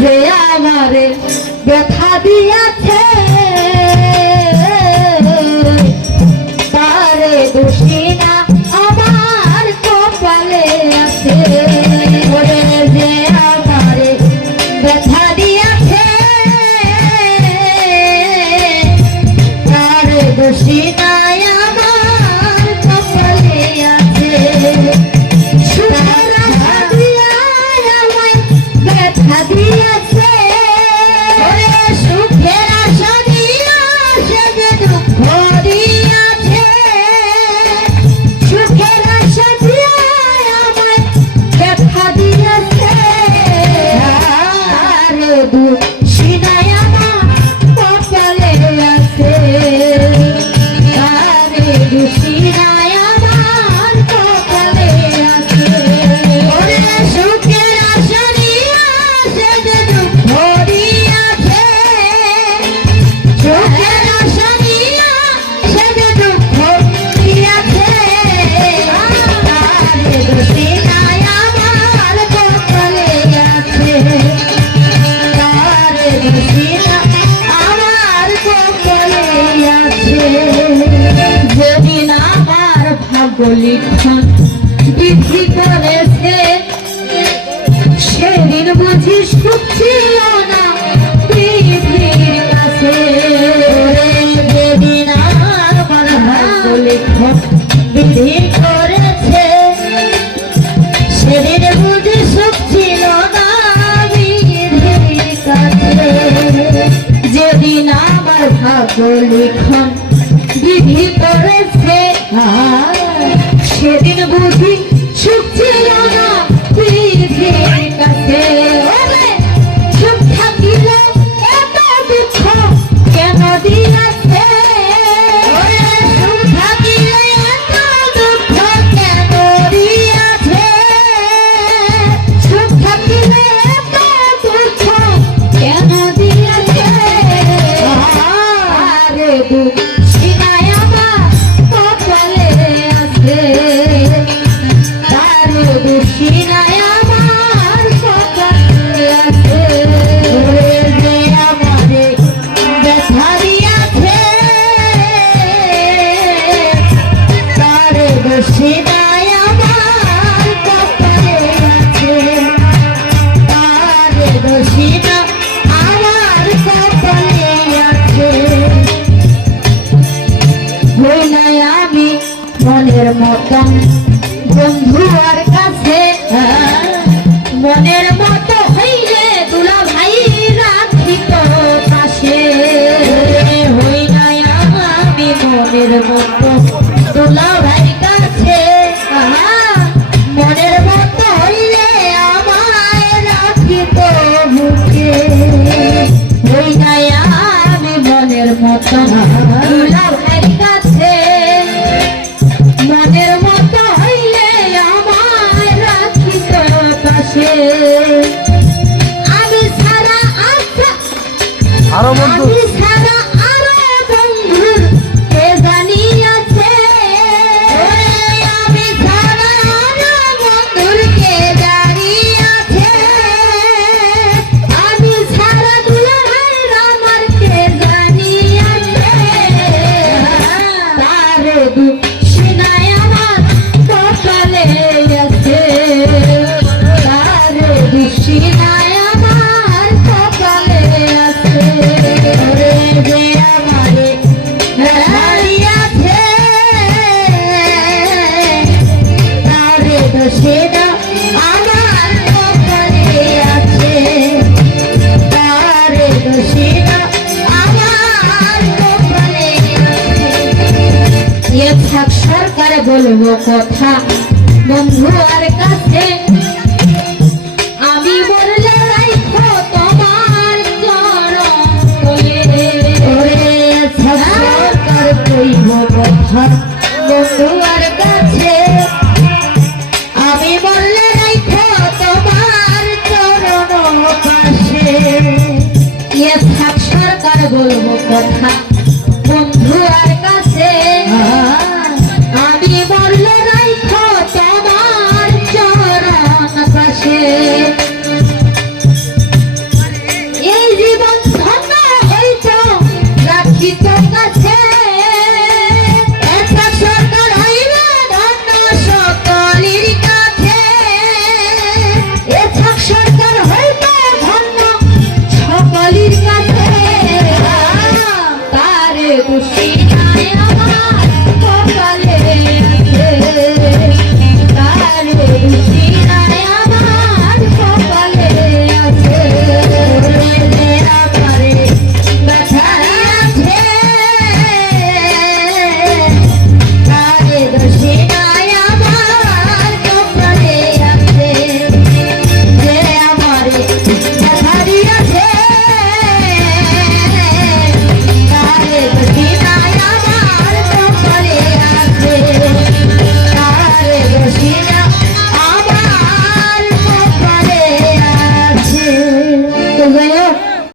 যে আমারে ব্যথা দিয়াছে তারে দোষী না আমার কপালে আছে। ওরে যে আমারে ব্যথা দিয়াছে তারে দোষী না আমার কপালে আছে। সুখের আশা দিয়া আমায় ব্যথা দিয়াছে, ওরে সুখের আশা দিয়া সে যে দুঃখ দিয়াছে। সুখের আশা দিয়া আমায় ব্যথা দিয়াছে, আর দোষী নাই আমার কপালে আছে। আর দোষী নাই আমার কপালে আছে। ওরে সুখের আশা দিয়া সে যে দুঃখ দিয়াছে, সুখের আশা দিয়া সে যে দুঃখ দিয়াছে। আর দোষী নাই আমার কপালে আছে। আর দোষী না আমার কপালে আছে। যেদিন আমার ভাগ্য লিখন বিধি করেছে সেদিন বুঝি সুখ ছিল না পৃথিবীর কাছে। যেদিন আমার ভাগ্য লিখন বিধি করেছে সেদিন বুঝি সুখ ছিল না পৃথিবীর কাছে। যেদিন আমার ভাগ্য লিখন বিধি করেছে সেদিন বুঝি সুখ ছিল না পৃথিবীর কাছে। সুখ থাকিলে এত দুঃখ কেন দিয়াছে? সুখ থাকিলে এত দুঃখ কেন দিয়াছে? সুখ থাকিলে এত দুঃখ কেন দিয়াছে? আরে দোষী নাই আমার কপালে আছে। তার দোষী নাই আমার কপালে আছে। ওরে যে আমারে ব্যথা দিয়াছে তার দোষী নাই আমার কপালে আছে। তার দোষী না আমার কপালে আছে। হই নাই আমি মনের মতন বন্ধু আর কাছে, মনের মতো হইলে দুলা ভাই রাখিত পাশে। হই নাই আমি মনের মতো দুলা ভাই কাছে, মনের মতো হইলে আমায় রাখিত বুকে। হই নাই আমি মনের মতো দুলা ভাই কাছে, মনের মতো হইলে আমায় রাখিত পাশে। আমি ছাড়া আরো বন্ধু আমি ছাড়া আরো বন্ধুর কে জানিয়াছে? আমি ছাড়া আরো বন্ধুর কে জানিয়াছে? আমি ছাড়া দুলাভাই আমার কে জানিয়াছে? তার দোষী নাই আমার কপালে আছে। তার দোষী নাই আমার কপালে আছে। ওরে যে আমারে ব্যথা দিয়াছে তার দোষী না আমার কপালে আছে। তার দোষী না আমার কপালে আছে। সরকার বলবো কথা বন্ধু আর কাছে, আমি মরলে রাইখো তোমার চরণ তলে। সরকার কইব কথা বন্ধু আর কাছে, আমি মরলে রাইখো তোমার চরণ পাশে। সরকার বলবো কথা